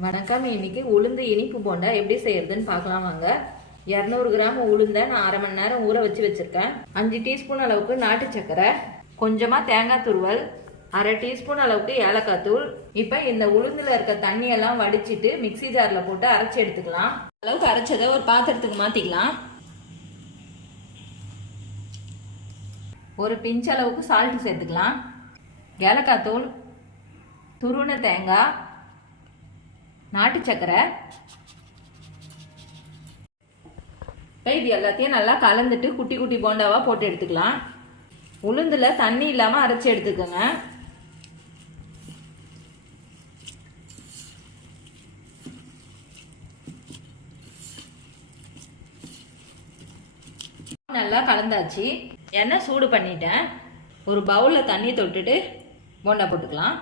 வணக்கம் இன்னைக்கு உளுந்து இனிப்பு போண்டா எப்படி செய்யறதுன்னு பார்க்கலாம் வாங்க. இரநூறு கிராம் உளுந்தை நான் அரை மணி நேரம் ஊற வச்சு வச்சிருக்கேன். அஞ்சு டீஸ்பூன் அளவுக்கு நாட்டு சக்கரை கொஞ்சமா தேங்காய் துருவல் அரை டீஸ்பூன் அளவுக்கு ஏலக்காய் தூள். இப்போ இந்த உளுந்துல இருக்க தண்ணியெல்லாம் வடிச்சிட்டு மிக்ஸி ஜார்ல போட்டு அரைச்சி எடுத்துக்கலாம். அளவுக்கு அரைச்சதை ஒரு பாத்திரத்துக்கு மாத்திக்கலாம். ஒரு பிஞ்ச் அளவுக்கு சால்ட் சேர்த்துக்கலாம். ஏலக்காய் தூள் துருண தேங்காய் நாட்டு சக்கரை. இப்போ இது எல்லாத்தையும் நல்லா கலந்துட்டு குட்டி குட்டி போண்டாவாக போட்டு எடுத்துக்கலாம். உளுந்தில் தண்ணி இல்லாமல் அரைச்சி எடுத்துக்கோங்க. நல்லா கலந்தாச்சு. எண்ணெய் சூடு பண்ணிட்டேன். ஒரு பவுலில் தண்ணி தொட்டுட்டு போண்டா போட்டுக்கலாம்.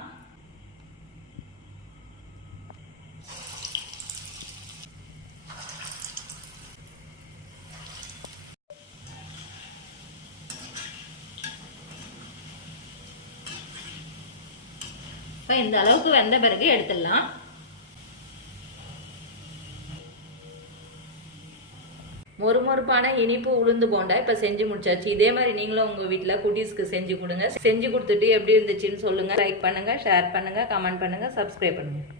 இப்போ இந்த அளவுக்கு வெந்த பிறகு எடுத்துடலாம். மொறுமொறுப்பான இனிப்பு உளுந்து போண்டா இப்போ செஞ்சு முடிச்சாச்சு. இதே மாதிரி நீங்களும் உங்கள் வீட்டில் குட்டீஸ்க்கு செஞ்சு கொடுங்க. செஞ்சு கொடுத்துட்டு எப்படி இருந்துச்சுன்னு சொல்லுங்கள் லைக் பண்ணுங்கள் ஷேர் பண்ணுங்கள் கமெண்ட் பண்ணுங்கள் சப்ஸ்கிரைப் பண்ணுங்கள்